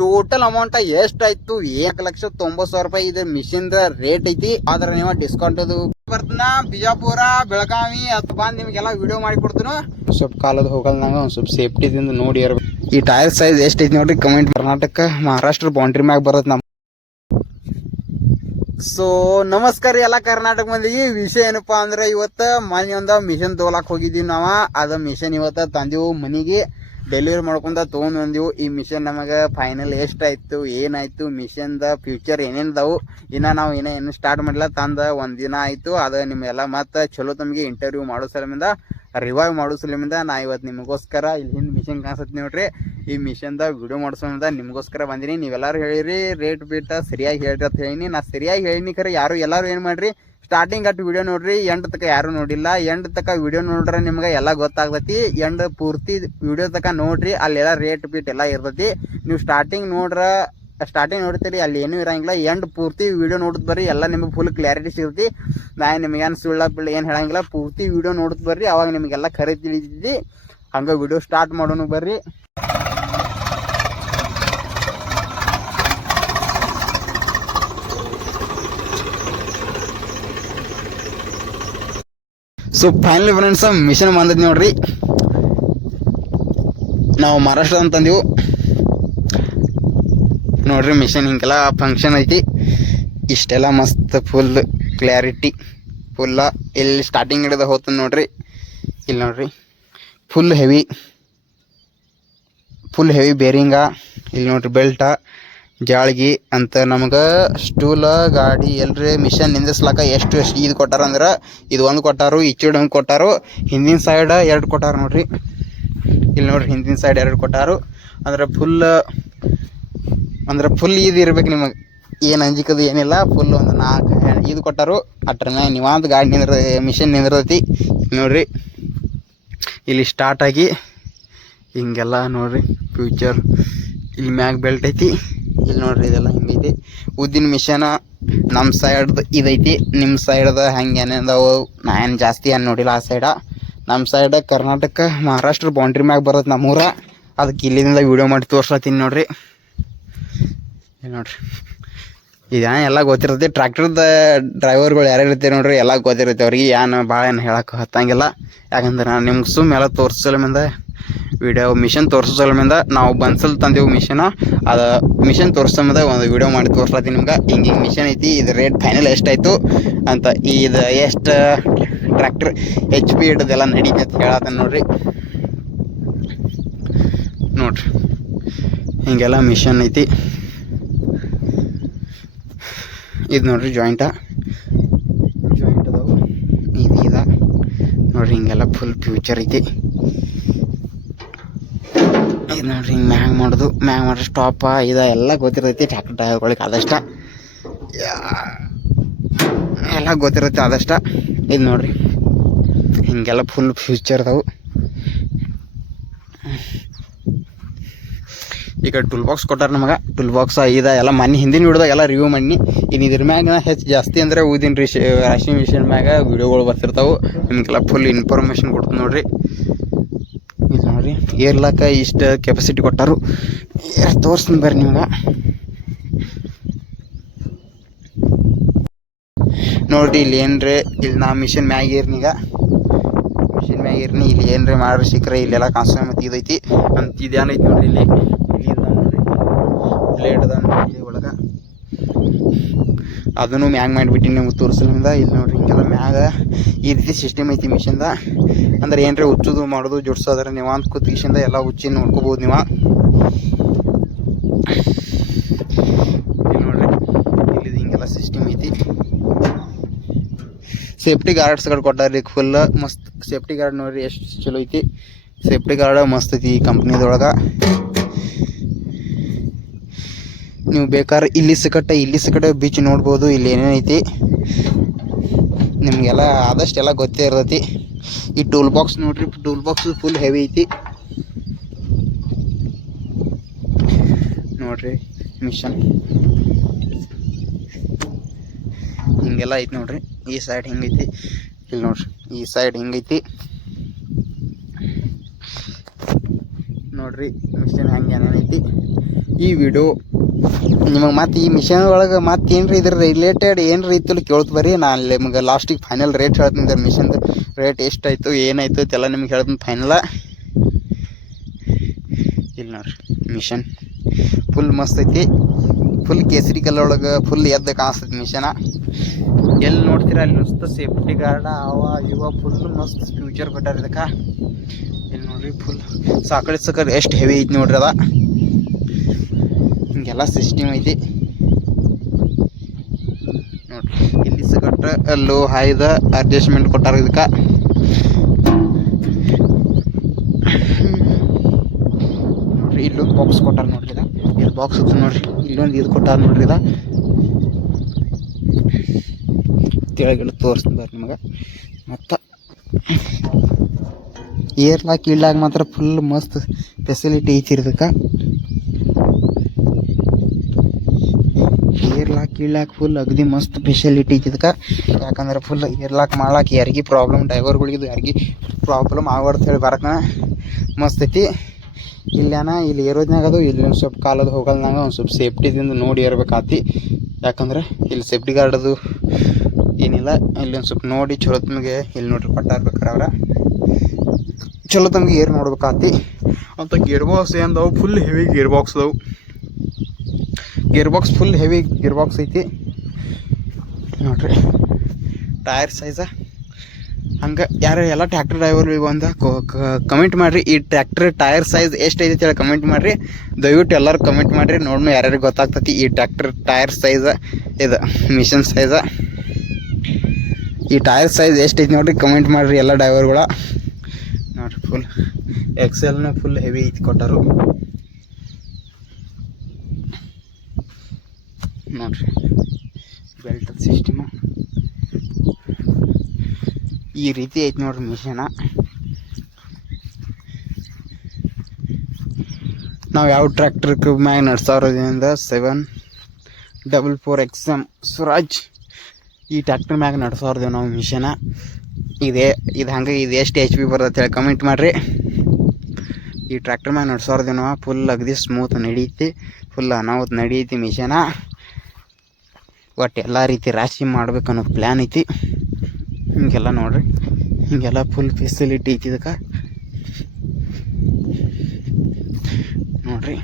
Total amount ಎಷ್ಟಾಯ್ತು? ಏಕ್ ಲಕ್ಷ ತೊಂಬತ್ ಸಾವಿರ ರೂಪಾಯಿ ಇದು ಮಿಷಿನ್ ರೇಟ್ ಐತಿ. ಆದ್ರೆ ನೀವು ಡಿಸ್ಕೌಂಟ್ ಅದು ಬರ್ತನ. ಬಿಜಾಪುರ ಬೆಳಗಾವಿ ಅತ್ ಬಂದ್ ನಿಮ್ಗೆಲ್ಲ ವಿಡಿಯೋ ಮಾಡಿ ಕೊಡ್ತೀನಿ. ಸ್ವಲ್ಪ ಕಾಲದ ಹೋಗಲ್ನಾಗ ಒಂದ್ ಸ್ವಲ್ಪ ಸೇಫ್ಟಿದಿಂದ ನೋಡಿ ಇರ್ಬೇಕು. ಈ ಟೈರ್ ಸೈಜ್ ಎಷ್ಟ್ ಐತಿ ನೋಡ್ರಿ? ಕಮೆಂಟ್ ಕರ್ನಾಟಕ ಮಹಾರಾಷ್ಟ್ರ ಬೌಂಡ್ರಿ ಮ್ಯಾಗ ಬರತ್ ನಮ್. ಸೊ ನಮಸ್ಕಾರ ಎಲ್ಲ ಕರ್ನಾಟಕ ಮಂದಿಗೆ. ವಿಷಯ ಏನಪ್ಪಾ ಅಂದ್ರೆ ಇವತ್ತ ಮನೆ ಒಂದ ಮಿಷನ್ ತೋಲಾಕ್ ಹೋಗಿದೀವಿ ನಾವ. ಅದ ಮಿಷನ್ ಇವತ್ತ ತಂದೆವು ಮನಿಗೆ. ಡೆಲಿವರಿ ಮಾಡ್ಕೊಂಡ ತಗೊಂಡ್ ಬಂದಿವು. ಈ ಮಿಷನ್ ನಮಗೆ ಫೈನಲ್ ಎಷ್ಟಾಯ್ತು ಏನಾಯ್ತು ಮಿಷನ್ ದ ಫ್ಯೂಚರ್ ಏನೇನದಾವು ಇನ್ನ ನಾವು ಏನ ಏನು ಸ್ಟಾರ್ಟ್ ಮಾಡಿಲ್ಲ ತಂದ ಒಂದ್ ದಿನ ಆಯ್ತು. ಅದ ನಿಮ್ಮೆಲ್ಲ ಮತ್ತ ಚಲೋ ತಮಗೆ ಇಂಟರ್ವ್ಯೂ ಮಾಡೋ ಸಲಮಿಂದ ರಿವೈವ್ ಮಾಡೋ ಸಲಮಿಂದ ನಾ ಇವತ್ತು ನಿಮಗೋಸ್ಕರ ಇಲ್ಲಿ ಹಿಂದ್ ಮಿಷನ್ ಕಾಣಿಸುತ್ತೆ ನೋಡ್ರಿ. ಈ ಮಿಷನ್ದ ವಿಡಿಯೋ ಮಾಡಿಸೋದ ನಿಮಗೋಸ್ಕರ ಬಂದಿನಿ. ನೀವೆಲ್ಲರೂ ಹೇಳಿರಿ ರೇಟ್ ಬೀಟ ಸರಿಯಾಗಿ ಹೇಳ್ರಿ ಅಂತ ಹೇಳಿನಿ. ನಾ ಸರಿಯಾಗಿ ಹೇಳಿನಿ ಖರೆ ಯಾರು ಎಲ್ಲರೂ ಏನು ಮಾಡ್ರಿ ಸ್ಟಾರ್ಟಿಂಗ್ ಅಟ್ ವಿಡಿಯೋ ನೋಡ್ರಿ ಎಂಡ್ ತಕ ಯಾರು ನೋಡಿಲ್ಲ. ಎಂಡ್ ತಕ ವಿಡಿಯೋ ನೋಡ್ರೆ ನಿಮ್ಗೆ ಎಲ್ಲ ಗೊತ್ತಾಗ್ತೈತಿ. ಎಂಡ್ ಪೂರ್ತಿ ವಿಡಿಯೋ ತಕ ನೋಡ್ರಿ, ಅಲ್ಲೆಲ್ಲ ರೇಟ್ ಬಿಟ್ ಎಲ್ಲ ಇರ್ತೈತಿ. ನೀವು ಸ್ಟಾರ್ಟಿಂಗ್ ನೋಡ್ರ ಸ್ಟಾರ್ಟಿಂಗ್ ನೋಡ್ತೀರಿ, ಅಲ್ಲಿ ಏನೂ ಇರಂಗಿಲ್ಲ. ಎಂಡ್ ಪೂರ್ತಿ ವಿಡಿಯೋ ನೋಡಿದ್ ಬರ್ರಿ, ಎಲ್ಲ ನಿಮಗೆ ಫುಲ್ ಕ್ಲಾರಿಟಿ ಸಿಗ್ತಿ ನಾ ನಿಮಗೆ ಏನು ಸುಳ್ಳ ಬಿಳ್ಳ ಏನು ಹೇಳಂಗಿಲ್ಲ. ಪೂರ್ತಿ ವಿಡಿಯೋ ನೋಡಿದ್ ಬರ್ರಿ, ಅವಾಗ ನಿಮಗೆಲ್ಲ ಖರೀದಿ ತಿಳಿದಿದ್ದಿ ಹಂಗೆ ವಿಡಿಯೋ ಸ್ಟಾರ್ಟ್ ಮಾಡೋನು ಬರ್ರಿ. ಸೊ ಫೈನಲಿ ಫ್ರೆಂಡ್ಸ್ ಮಿಷನ್ ಬಂದದ್ ನೋಡ್ರಿ. ನಾವು ಮಹಾರಾಷ್ಟ್ರ ಅಂತಂದೆವು ನೋಡ್ರಿ ಮಿಷನ್ ಹಿಂಗೆಲ್ಲ ಫಂಕ್ಷನ್ ಐತಿ. ಇಷ್ಟೆಲ್ಲ ಮಸ್ತ್ ಫುಲ್ ಕ್ಲಾರಿಟಿ ಫುಲ್ಲ ಇಲ್ಲಿ ಸ್ಟಾರ್ಟಿಂಗ್ ಹಿಡಿದ ಹೋಗ್ತದೆ ನೋಡ್ರಿ. ಇಲ್ಲಿ ನೋಡ್ರಿ. Full heavy full heavy bearing ಇಲ್ಲಿ ನೋಡ್ರಿ ಬೆಲ್ಟ ಜಾಳ್ಗಿ ಅಂತ ನಮ್ಗೆ ಸ್ಟೂಲ, ಗಾಡಿ ಎಲ್ಲರೇ ಮಿಷನ್ ನಿಂದಿಸ್ಲಾಕ ಎಷ್ಟು ಎಷ್ಟು ಇದು ಕೊಟ್ಟಾರ ಅಂದ್ರೆ ಇದು ಒಂದು ಕೊಟ್ಟಾರು ಈಚೆಡ್ ಒಂದು ಕೊಟ್ಟಾರು, ಹಿಂದಿನ ಸೈಡ್ ಎರಡು ಕೊಟ್ಟಾರ ನೋಡ್ರಿ. ಇಲ್ಲಿ ನೋಡ್ರಿ ಹಿಂದಿನ ಸೈಡ್ ಎರಡು ಕೊಟ್ಟಾರು. ಅಂದ್ರೆ ಫುಲ್ ಅಂದ್ರೆ ಫುಲ್ ಇದು ಇರ್ಬೇಕು ನಿಮಗೆ. ಏನು ಅಂಜಿಕದು ಏನಿಲ್ಲ ಫುಲ್ ಒಂದು ನಾಲ್ಕು ಇದು ಕೊಟ್ಟಾರು. ಅಟ್ರನ ನಿವಾಂತ ಗಾಡಿ ನಿಂದ್ರ, ಮಿಷನ್ ನಿಂದಿರ್ತೈತಿ. ನೋಡ್ರಿ, ಇಲ್ಲಿ ಸ್ಟಾರ್ಟ್ ಆಗಿ, ಹಿಂಗೆಲ್ಲ ನೋಡ್ರಿ ಫ್ಯೂಚರ್ ಇಲ್ಲಿ ಮ್ಯಾಗ್ ಬೆಲ್ಟ್ ಐತಿ. ಇಲ್ಲಿ ನೋಡ್ರಿ ಇದೆಲ್ಲ ಹಿಂಗೈತಿ. ಉದ್ದಿನ ಮಿಷನ ನಮ್ಮ ಸೈಡ್ದು ಇದೈತಿ. ನಿಮ್ಮ ಸೈಡ್ದ ಹೆಂಗೆ ಏನೇನದಾವು, ನಾ ಏನು ಜಾಸ್ತಿ ಏನು ನೋಡಿಲ್ಲ ಆ ಸೈಡ ನಮ್ಮ ಸೈಡ್ ಕರ್ನಾಟಕ ಮಹಾರಾಷ್ಟ್ರ ಬೌಂಡ್ರಿ ಮ್ಯಾಗ ಬರುತ್ತೆ ನಮ್ಮೂರ. ಅದಕ್ಕೆ ಇಲ್ಲಿಂದ ವಿಡಿಯೋ ಮಾಡಿ ತೋರ್ಸ್ಲತ್ತೀನಿ ನೋಡ್ರಿ. ನೋಡ್ರಿ. ಇದೇನು ಎಲ್ಲ ಗೊತ್ತಿರ್ತೈತಿ. ಟ್ರ್ಯಾಕ್ಟರ್ದ ಡ್ರೈವರ್ಗಳು ಯಾರು ಇರ್ತಾರೆ ನೋಡ್ರಿ? ಎಲ್ಲ ಗೊತ್ತಿರುತ್ತೆ ಅವ್ರಿಗೆ. ಏನು ಭಾಳ ಏನು ಹೇಳಕ್ಕೆ ಹತ್ತಂಗಿಲ್ಲ. ಯಾಕಂದ್ರೆ ನಾನು ನಿಮ್ಗೆ ಸುಮ್ಮ ಎಲ್ಲ ತೋರಿಸಲಮಿಂದ ವಿಡಿಯೋ ಮಿಷನ್ ತೋರಿಸೋಸಲಮಿಂದ ನಾವು ಬನ್ಸಲ್ ತಂದೆವು ಮಿಷನ ಅದು ಮಿಷನ್ ತೋರಿಸಮದ ಒಂದು ವಿಡಿಯೋ ಮಾಡಿ ತೋರಿಸ್ಲತ್ತೀನಿ ನಿಮ್ಗೆ. ಹಿಂಗೆ ಹಿಂಗೆ ಮಿಷನ್ ಐತಿ, ಇದು ರೇಟ್ ಫೈನಲ್ ಎಷ್ಟಾಯ್ತು ಅಂತ, ಇದು ಎಷ್ಟು ಟ್ರ್ಯಾಕ್ಟರ್ ಎಚ್ ಪಿ ಹಿಡ್ದೆಲ್ಲ ನಡೀತಿ ಅಂತ ಹೇಳತ್ತೇನೆ ನೋಡ್ರಿ. ನೋಡ್ರಿ, ಹಿಂಗೆಲ್ಲ ಮಿಷನ್ ಐತಿ. ಇದು ನೋಡ್ರಿ ಜಾಯಿಂಟ ಜಾಯಿಂಟ್ ಅದಾವು ಇದು ಇದ. ನೋಡ್ರಿ ಹಿಂಗೆಲ್ಲ ಫುಲ್ ಫ್ಯೂಚರ್ ಐತಿ. ಇದು ನೋಡ್ರಿ ಹಿಂಗೆ ಮ್ಯಾಂಗ್ ಮಾಡೋದು, ಮ್ಯಾಂಗ್ ಮಾಡ್ರಿ ಸ್ಟಾಪ ಇದ ಎಲ್ಲ ಗೊತ್ತಿರ್ತೈತಿ ಟ್ರ್ಯಾಕ್ಟರ್ ಡ್ರೈವರ್ಗಳಿಗೆ ಆದಷ್ಟ. ಎಲ್ಲ ಗೊತ್ತಿರುತ್ತೆ ಆದಷ್ಟ. ಇದು ನೋಡ್ರಿ, ಹಿಂಗೆಲ್ಲ ಫುಲ್ ಫ್ಯೂಚರ್ ಅದಾವು. ಈಗ ಟೂಲ್ ಬಾಕ್ಸ್ ಕೊಟ್ಟಾರ ನಮಗೆ. ಟೂಲ್ ಬಾಕ್ಸ್ ಇದ ಎಲ್ಲ ಮನೆ ಹಿಂದಿನ ಹಿಡ್ದಾಗ ಎಲ್ಲ ರಿವ್ಯೂ ಮಣ್ಣಿ ಇನ್ನು ಇದ್ರ ಮ್ಯಾಗ ಹೆಚ್ಚು ಜಾಸ್ತಿ ಅಂದರೆ ಊದಿನ ರಿಶ್ ರಾಶಿ ಮಿಷಿನ್ ಮ್ಯಾಗ ವೀಡಿಯೋಗಳು ಬರ್ತಿರ್ತಾವೆ. ನಿಮಗೆಲ್ಲ ಫುಲ್ ಇನ್ಫಾರ್ಮೇಷನ್ ಕೊಡ್ತು ನೋಡ್ರಿ. ಏರ್ಲಾಕ ಇಷ್ಟು ಕೆಪಾಸಿಟಿ ಕೊಟ್ಟರು. ಏರ್ ತೋರಿಸ್ತೀನಿ ಬರ್ರಿ ನಿಮ್ಗೆ. ನೋಡ್ರಿ ಇಲ್ಲಿ ಏನ್ರಿ, ಇಲ್ಲಿ ನಾ ಮಿಷನ್ ಮ್ಯಾಗ ಈಗ. ಮಿಷಿನ್ ಮ್ಯಾಗ ಇಲ್ಲಿ ಏನ್ರಿ ಮಾಡ್ರಿ ಸಿಕ್ಕ್ರೆ ಇಲ್ಲೆಲ್ಲ ಕಾನ್ಸ್ಟೆಂಟ್ ಮತ್ತೆ ಇದೈತಿ ಅಂತ ಇದೇನೈತಿ ನೋಡ್ರಿ ಇಲ್ಲಿ. ಇಲ್ಲಿ ಇಲ್ಲಿ ಒಳಗ. ಅದನ್ನು ಮ್ಯಾಗ್ ಮಾಡಿಬಿಟ್ಟಿನಿ ನಿಮ್ಗೆ ತೋರಿಸಲಿಂದ ಇಲ್ಲಿ ನೋಡ್ರಿ ಹಿಂಗೆಲ್ಲ ಮ್ಯಾಗ ಈ ರೀತಿ ಸಿಸ್ಟಮ್ ಐತಿ ಮಿಷಿನ್ದ ಅಂದ್ರೆ ಏನ್ರಿ ಉಚ್ಚೋದು ಮಾಡೋದು ಜೋಡ್ಸೋದ್ರೆ ನೀವು ಅಂತ ಕುತ್ತಿಗೆಸಿಂದ ಎಲ್ಲ ಉಚ್ಚಿ ನೋಡ್ಕೋಬೋದು ನೀವು. ನೋಡ್ರಿ ಇಲ್ಲಿ ಹಿಂಗೆಲ್ಲ ಸಿಸ್ಟಮ್ ಐತಿ. ಸೇಫ್ಟಿ ಗಾರ್ಡ್ಸ್ಗಳು ಕೊಟ್ಟಾರ್ರಿ ಫುಲ್ ಮಸ್ತ್ ಸೇಫ್ಟಿ ಗಾರ್ಡ್ ನೋಡ್ರಿ ಎಷ್ಟು ಚಲೋ ಐತಿ. ಸೇಫ್ಟಿ ಗಾರ್ಡ್ ಮಸ್ತ್ ಐತಿ ಈ ಕಂಪ್ನಿದೊಳಗೆ ನೀವು ಬೇಕಾದ್ರೆ ಇಲ್ಲಿ ಸಿಕ್ಕಟ್ಟೆ ಇಲ್ಲಿ ಸಿಕ್ಕಟ್ಟೆ ಬೀಚ್ ನೋಡ್ಬೋದು, ಇಲ್ಲಿ ಏನೇನೈತಿ ನಿಮಗೆಲ್ಲ ಆದಷ್ಟೆಲ್ಲ ಗೊತ್ತೇ ಇರ್ತೈತಿ. ಈ ಟೂಲ್ ಬಾಕ್ಸ್ ನೋಡ್ರಿ ಟೂಲ್ ಬಾಕ್ಸ್ ಫುಲ್ ಹೆವಿ ಐತಿ. ನೋಡ್ರಿ ಮಿಷನ್ ಹಿಂಗೆಲ್ಲ ಐತಿ ನೋಡ್ರಿ, ಈ ಸೈಡ್ ಹಿಂಗೈತಿ. ಇಲ್ಲಿ ನೋಡ್ರಿ, ಈ ಸೈಡ್ ಹಿಂಗೈತಿ. ನೋಡ್ರಿ ಮಿಷನ್ ಹೆಂಗೆ ಏನೇನೈತಿ ಈ ವಿಡಿಯೋ ನಿಮಗೆ ಮತ್ತೆ ಈ ಮಿಷನ್ ಒಳಗೆ ಮತ್ತೆ ರೀ ಇದ್ರ ರಿಲೇಟೆಡ್ ಏನು ರೀತಿಲಿ ಕೇಳ್ತು ಬರ್ರಿ. ನಾನು ನಿಮ್ಗೆ ಲಾಸ್ಟಿಗೆ ಫೈನಲ್ ರೇಟ್ ಹೇಳ್ತೀನಿ ಇದ್ರ ಮಿಷನ್ದು ರೇಟ್ ಎಷ್ಟಾಯ್ತು ಏನಾಯ್ತು ಎಲ್ಲ ನಿಮ್ಗೆ ಹೇಳ್ತೀನಿ ಫೈನಲ ಇಲ್ಲ ನೋಡ್ರಿ ಮಿಷನ್ ಫುಲ್ ಮಸ್ತ್ ಐತಿ. ಫುಲ್ ಕೇಸರಿ ಕಲರ್ ಒಳಗೆ ಫುಲ್ ಎದ್ದು ಕಾಣಿಸ್ತೈತಿ ಮಿಷನ ಎಲ್ಲಿ ನೋಡ್ತೀರಾ, ಅಲ್ಲಿ ಮಸ್ತ್ ಸೇಫ್ಟಿ ಗಾರ್ಡ ಅವ, ಇವ ಫುಲ್ ಮಸ್ತ್ ಫ್ಯೂಚರ್ ಕೊಟ್ಟಾರ ಇದಕ್ಕೆ. ಇಲ್ಲಿ ನೋಡ್ರಿ ಫುಲ್ ಸಾಕಡೆ ಸಕರ್ ಎಷ್ಟು ಹೆವಿ ಐತಿ ನೋಡ್ರಿ ಅದ. ಹಿಂಗೆಲ್ಲ ಸಿಸ್ಟಮ್ ಐತಿ. ನೋಡ್ರಿ, ಇಲ್ಲಿ ಸಿಗಟ್ಟ ಲೋ ಹಾಯ್ದ ಅಡ್ಜಸ್ಟ್ಮೆಂಟ್ ಕೊಟ್ಟಾರ ಇದಕ್ಕೆ. ನೋಡ್ರಿ, ಇಲ್ಲೊಂದು ಬಾಕ್ಸ್ ಕೊಟ್ಟಾರ ನೋಡ್ರಿ ಇದ. ಇದು ಬಾಕ್ಸ್ ಇತ್ತು ನೋಡ್ರಿ, ಇಲ್ಲೊಂದು ಇದು ಕೊಟ್ಟಾರ ನೋಡ್ರಿ ಇದ. ತೆಳಗೆಲ್ಲ ತೋರಿಸ್ತಾರ ನಿಮಗೆ. ಮತ್ತು ಏರ್ಲಾಕ್ ಇಳ್ಳಾಗ ಮಾತ್ರ ಫುಲ್ ಮಸ್ತ್ ಫೆಸಿಲಿಟಿ ಐತಿ ಇದಕ್ಕೆ ಏರ್ ಲಾಕ್ ಫುಲ್ ಅಗದಿ ಮಸ್ತ್ ಫೆಸಿಲಿಟಿ ಇದಕ್ಕೆ. ಯಾಕಂದ್ರೆ ಫುಲ್ ಏರ್ಲಾಕ್ ಮಾಡ್ಲಾಕ ಯಾರಿಗೆ ಪ್ರಾಬ್ಲಮ್ ಡ್ರೈವರ್ಗಳಿಗಿದು ಯಾರಿಗೆ ಪ್ರಾಬ್ಲಮ್ ಆಗ್ಬಾರ್ದು ಹೇಳಿ ಬರಕನ ಮಸ್ತ್ ಐತಿ. ಇಲ್ಲೇನ, ಇಲ್ಲಿ ಏರೋದ್ನಾಗ ಅದು, ಇಲ್ಲಿ ಒಂದು ಸ್ವಲ್ಪ ಕಾಲದ ಹೋಗಲ್ನಾಗ ಒಂದು ಸ್ವಲ್ಪ ಸೇಫ್ಟಿದಿಂದ ನೋಡಿ ಇರ್ಬೇಕಾತಿ ಯಾಕಂದ್ರೆ ಇಲ್ಲಿ ಸೇಫ್ಟಿ ಗಾರ್ಡ್ ಅದು ಏನಿಲ್ಲ. ಇಲ್ಲಿ ಒಂದು ಸ್ವಲ್ಪ ನೋಡಿ ಚಲೋ ತಮಗೆ ಇಲ್ಲಿ ನೋಡ್ರಿ ಪಟ್ಟ ಇರ್ಬೇಕಾರೆ ಅವ್ರ. ಚಲೋ ತಮಗೆ ಏರ್ ನೋಡ್ಬೇಕಾತಿ. ಅಂತ gear box full heavy gear box ಅದಾವು. Gear box full heavy gear box ಐತಿ. ನೋಡ್ರಿ. ಟೈರ್ ಸೈಜ ಹಂಗೆ ಯಾರು ಎಲ್ಲ ಟ್ರ್ಯಾಕ್ಟರ್ ಡ್ರೈವರ್ ಒಂದು ಕಮೆಂಟ್ ಮಾಡಿರಿ. ಈ ಟ್ರ್ಯಾಕ್ಟರ್ ಟೈರ್ ಸೈಜ್ ಎಷ್ಟು ಐತಿ ಹೇಳಿ ಕಮೆಂಟ್ ಮಾಡಿರಿ. ದಯವಿಟ್ಟು ಎಲ್ಲರೂ ಕಮೆಂಟ್ ಮಾಡಿರಿ. ನೋಡೋಣ ಯಾರ್ಯಾರಿಗೆ ಗೊತ್ತಾಗ್ತತಿ ಈ ಟ್ರ್ಯಾಕ್ಟರ್ ಟೈರ್ ಸೈಜ ಇದು ಮಿಷನ್ ಸೈಜ ಈ ಟೈರ್ ಸೈಜ್ ಎಷ್ಟು ಐತಿ ನೋಡ್ರಿ ಕಮೆಂಟ್ ಮಾಡಿರಿ ಎಲ್ಲ ಡ್ರೈವರ್ಗಳ ನೋಡ್ರಿ ಫುಲ್ ಎಕ್ಸೆಲ್ನ ಫುಲ್ ಹೆವಿ ಐತಿ ಕೊಟ್ಟರು. ನೋಡ್ರಿ ಬೆಲ್ಟ್ ಸಿಸ್ಟಮು ಈ ರೀತಿ ಐತಿ ನೋಡ್ರಿ ಮಿಷನ ನಾವು ಯಾವ ಟ್ರ್ಯಾಕ್ಟರ್ಗೆ ಮ್ಯಾಗ ನಡ್ಸೋದ್ರಿಂದ seven double four X M Swaraj ಈ ಟ್ರ್ಯಾಕ್ಟರ್ ಮ್ಯಾಗ ನಡ್ಸೋರ್ದೇವು ನಾವು ಮಿಷನ ಇದೇ, ಇದು ಹಂಗೆ ಇದು ಎಷ್ಟು ಎಚ್ ಪಿ ಬರ್ತೈತೆ ಹೇಳಿ ಕಮೆಂಟ್ ಮಾಡಿರಿ. ಈ ಟ್ರ್ಯಾಕ್ಟರ್ ಮ್ಯಾಗ ನಡ್ಸೋರ್ದೇವು ನಾವು ಫುಲ್ ಅಗದಿ ಸ್ಮೂತ್ ನಡೀತಿ ಫುಲ್ ಅನಾಹುತ ನಡೀತಿ ಮಿಷನ ಒಟ್ಟು ಎಲ್ಲ ರೀತಿ ರಾಶಿ ಮಾಡ್ಬೇಕು ಅನ್ನೋ ಪ್ಲ್ಯಾನ್ ಐತಿ. ಹಿಂಗೆಲ್ಲ ನೋಡ್ರಿ. ಹಿಂಗೆಲ್ಲ ಫುಲ್ ಫೆಸಿಲಿಟಿ ಐತಿ ಇದಕ್ಕೆ. ನೋಡ್ರಿ.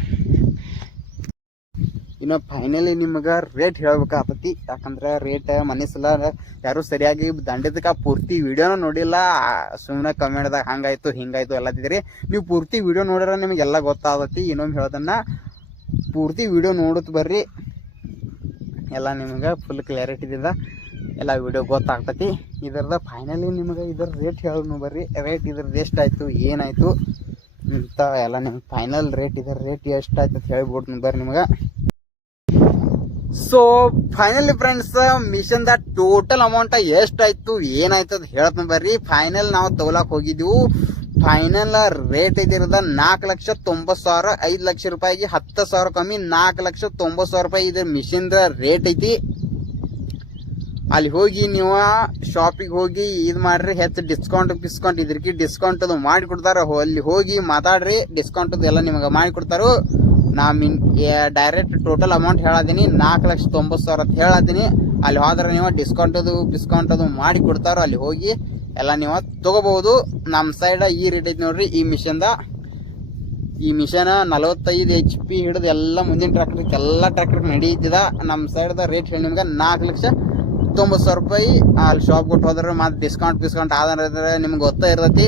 ಇನ್ನು ಫೈನಲಿ ನಿಮಗೆ ರೇಟ್ ಹೇಳ್ಬೇಕಾಗತ್ತಿ ಯಾಕಂದ್ರೆ ರೇಟ್ ಮನೆ ಯಾರು ಸರಿಯಾಗಿ ದಂಡದಕ್ಕೆ ಪೂರ್ತಿ ವಿಡಿಯೋನ ನೋಡಿಲ್ಲ. ಸುಮ್ಮನೆ ಕಮೆಂಟ್ದಾಗ ಹಂಗಾಯ್ತು, ಹಿಂಗಾಯ್ತು ಎಲ್ಲ ಇದ್ರಿ ನೀವು ಪೂರ್ತಿ ವಿಡಿಯೋ ನೋಡಿದ್ರೆ ನಿಮಗೆಲ್ಲ ಗೊತ್ತಾಗತ್ತಿ ಇನ್ನೊಮ್ಮೆ ಹೇಳೋದನ್ನ ಪೂರ್ತಿ ವಿಡಿಯೋ ನೋಡುತ್ತೆ ಬರ್ರಿ. ಎಲ್ಲ ನಿಮ್ಗೆ ಫುಲ್ ಕ್ಲಾರಿಟಿದಿಂದ ಎಲ್ಲ ವಿಡಿಯೋ ಗೊತ್ತಾಗ್ತತಿ. ಇದರ್ದ ಫೈನಲಿ ನಿಮ್ಗೆ ಇದರ ರೇಟ್ ಹೇಳೋನು ಬರ್ರಿ. ರೇಟ್ ಇದ್ರದ್ದು ಎಷ್ಟಾಯಿತು, ಏನಾಯಿತು ಅಂತ ಎಲ್ಲ ನಿಮ್ಗೆ ಫೈನಲ್ ರೇಟ್ ಇದರ ರೇಟ್ ಎಷ್ಟಾಯ್ತು ಅಂತ ಹೇಳ್ಬಿಡ್ತೀನಿ ಬರ್ರಿ ನಿಮ್ಗೆ. ಸೊ ಫೈನಲಿ ಫ್ರೆಂಡ್ಸ್ ಮಿಷನ್ದ ಟೋಟಲ್ ಅಮೌಂಟ್ ಎಷ್ಟಾಯ್ತು, ಏನಾಯ್ತು ಅಂತ ಹೇಳ್ತೀನಿ ಬರ್ರಿ. ಫೈನಲ್ ನಾವು ತಗೊಳಕ್ ಹೋಗಿದ್ವು. ಫೈನಲ್ ರೇಟ್ ಇದಿರದ ನಾಲ್ಕು ಲಕ್ಷ ತೊಂಬತ್ತು ಸಾವಿರ, ಐದು ಲಕ್ಷ ರೂಪಾಯಿಗೆ ಹತ್ತು ಸಾವಿರ ಕಮ್ಮಿ ನಾಲ್ಕು ಲಕ್ಷ ತೊಂಬತ್ತು ಸಾವಿರ ರೂಪಾಯಿ ಇದ್ರ ಮಿಷಿನ್ದ ರೇಟ್ ಐತಿ. ಅಲ್ಲಿ ಹೋಗಿ ನೀವು ಶಾಪಿಗೆ ಹೋಗಿ ಇದು ಮಾಡ್ರಿ, ಹೆಚ್ಚು ಡಿಸ್ಕೌಂಟ್ ಪಿಸ್ಕೌಂಟ್ ಇದ್ರಕ್ಕೆ ಡಿಸ್ಕೌಂಟ್ ಅದು ಮಾಡಿ ಕೊಡ್ತಾರ. ಅಲ್ಲಿ ಹೋಗಿ ಮಾತಾಡ್ರಿ ಡಿಸ್ಕೌಂಟ್ ಎಲ್ಲ ನಿಮಗೆ ಮಾಡಿ ಕೊಡ್ತಾರೋ. ನಾ ಮಿನ್ ಡೈರೆಕ್ಟ್ ಟೋಟಲ್ ಅಮೌಂಟ್ ಹೇಳದೀನಿ ನಾಲ್ಕು ಲಕ್ಷ ತೊಂಬತ್ತು ಸಾವಿರ ಅಂತ ಹೇಳದೀನಿ. ಅಲ್ಲಿ ಹೋದ್ರೆ ನೀವು ಡಿಸ್ಕೌಂಟ್ ಅದು ಡಿಸ್ಕೌಂಟ್ ಅದು ಮಾಡಿ ಕೊಡ್ತಾರೋ. ಅಲ್ಲಿ ಹೋಗಿ ಎಲ್ಲ ನೀವು ತಗೋಬಹುದು. ನಮ್ಮ ಸೈಡ್ ಈ ರೇಟ್ ಐತಿ ನೋಡ್ರಿ, ಈ ಮಿಷನ್ದ ಈ ಮಿಷನ್ ನಲವತ್ತೈದು ಎಚ್ ಪಿ ಹಿಡಿದು ಎಲ್ಲ ಮುಂದಿನ ಟ್ರ್ಯಾಕ್ಟರ್ ಎಲ್ಲ ಟ್ರ್ಯಾಕ್ಟರ್ ನಡೀತಿದ. ನಮ್ಮ ಸೈಡ್ದ ರೇಟ್ ಹೇಳಿ ನಿಮ್ಗೆ ನಾಲ್ಕು ಲಕ್ಷ ತೊಂಬತ್ತು ಸಾವಿರ ರೂಪಾಯಿ. ಅಲ್ಲಿ ಶಾಪ್ ಕೊಟ್ಟು ಹೋದ್ರೆ ಮತ್ತು ಡಿಸ್ಕೌಂಟ್ ಪಿಸ್ಕೌಂಟ್ ಆದ್ರೆ ನಿಮ್ಗೆ ಗೊತ್ತಾ ಇರ್ತೈತಿ.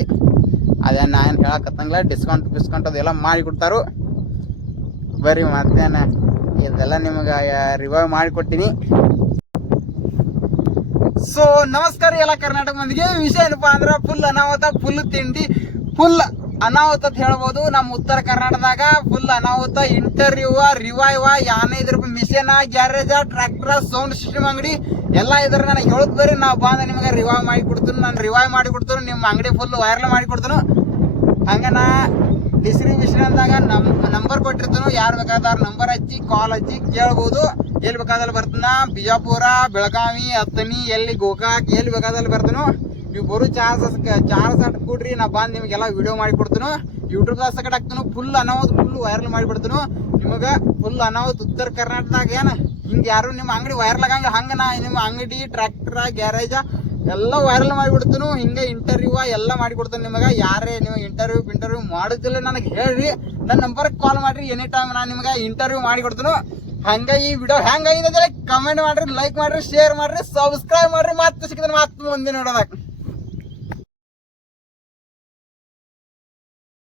ಅದೇ ನಾ ಏನು ಹೇಳಕತ್ತಂಗಿಲ್ಲ ಡಿಸ್ಕೌಂಟ್ ಪಿಸ್ಕೌಂಟ್ ಅದೆಲ್ಲ ಮಾಡಿ ಕೊಡ್ತಾರು. ಬರ್ರಿ ಮತ್ತೇನ, ಇದೆಲ್ಲ ನಿಮಗೆ ರಿವೈವ್ ಮಾಡಿ ಕೊಟ್ಟಿನಿ ಸೊ ನಮಸ್ಕಾರ ಎಲ್ಲ ಕರ್ನಾಟಕ ಮಂದಿಗೆ ವಿಷಯ ಏನಪ್ಪಾ ಅಂದ್ರೆ ಫುಲ್ ಅನಾಹುತ ಫುಲ್ ತಿಂಡಿ ಫುಲ್ ಅನಾಹುತ ಅಂತ ಹೇಳ್ಬೋದು. ನಮ್ಮ ಉತ್ತರ ಕರ್ನಾಟಕದಾಗ ಫುಲ್ ಅನಾಹುತ ಇಂಟರ್ವ್ಯೂ ರಿವೈವ ಯಾನೇ ಇದ್ರ machine garage tractor sound system ಅಂಗಡಿ ಎಲ್ಲ ಇದ್ರ ನನಗೆ ಹೇಳುದ್ ಬರ್ರಿ ನಾವು ಬಂದ ನಿಮಗೆ ರಿವೈವ್ ಮಾಡಿ ಕೊಡ್ತೀನಿ. ನಾನು ರಿವೈವ್ ಮಾಡಿ ಕೊಡ್ತೀನಿ. ನಿಮ್ಮ ಅಂಗಡಿ ಫುಲ್ ವೈರಲ್ ಮಾಡಿ ಕೊಡ್ತೀನಿ. ಹಂಗನ ನಾ ಡಿಸ್ಕ್ರಿಪ್ಷನ್ದಾಗ ನಮ್ ನಂಬರ್ ಕೊಟ್ಟಿರ್ತಾನು. ಯಾರು ಬೇಕಾದಾರ ನಂಬರ್ ಹಚ್ಚಿ ಕಾಲ್ ಹಚ್ಚಿ ಕೇಳ್ಬೋದು. ಎಲ್ಲಿ ಬೇಕಾದಲ್ಲಿ ಬರ್ತನ? ಬಿಜಾಪುರ, ಬೆಳಗಾವಿ ಅತ್ತನಿ ಎಲ್ಲಿ ಗೋಕಾಕ್, ಎಲ್ಲಿ ಬೇಕಾದಲ್ಲಿ ಬರ್ತನು? ನೀವು ಬರೋ ಚಾರ್ಜ್ ಚಾರ್ಜ್ ಅಟ್ ಕೊಡ್ರಿ, ನಾ ಬಂದು ನಿಮಗೆಲ್ಲ ವಿಡಿಯೋ ಮಾಡಿ ಕೊಡ್ತಾನು. ಯೂಟ್ಯೂಬ್ ಸಕಟ್ ಹಾಕ್ತನು ಫುಲ್ ಅನಾಹುತ ಫುಲ್ ವೈರಲ್ ಮಾಡಿಬಿಡ್ತನು ನಿಮಗೆ ನಿಮಗ ಫುಲ್ ಅನಾಹುತ ಉತ್ತರ ಕರ್ನಾಟಕದಾಗ ಏನು? ಹಿಂಗೆ ಯಾರು ನಿಮ್ಮ ಅಂಗಡಿ ವೈರಲ್ ಆಗಂಗ ಹಂಗೆ ನಾ ನಿಮ್ಮ ಅಂಗಡಿ ಟ್ರ್ಯಾಕ್ಟರ್ ಗ್ಯಾರೇಜ ಎಲ್ಲ ವೈರಲ್ ಮಾಡಿಬಿಡ್ತನು ಹಿಂಗೆ ಇಂಟರ್ವ್ಯೂ ಎಲ್ಲ ಮಾಡಿಕೊಡ್ತೇನೆ ನಿಮಗೆ. ಯಾರೇ ನೀವು ಇಂಟರ್ವ್ಯೂ ಇಂಟರ್ವ್ಯೂ ಮಾಡುದಿಲ್ಲ ನನಗೆ ಹೇಳ್ರಿ. ನನ್ನ ನಂಬರ್ಗೆ ಕಾಲ್ ಮಾಡಿರಿ ಎನಿ ಟೈಮ್ ನಾನು ನಿಮಗೆ ಇಂಟರ್ವ್ಯೂ ಮಾಡಿ ಕೊಡ್ತೇನೆ. ಹಂಗ ಈ ವಿಡಿಯೋ ಹೆಂಗಾಗಿದೆ ಕಮೆಂಟ್ ಮಾಡ್ರಿ ಲೈಕ್ ಮಾಡ್ರಿ ಶೇರ್ ಮಾಡ್ರಿ ಸಬ್ಸ್ಕ್ರೈಬ್ ಮಾಡ್ರಿ, ಮತ್ತೆ ಸಿಕ್ಕಿದ್ರೆ ಮತ್ತೆ ಮುಂದೆ ನೋಡೋದಕ್ಕೆ.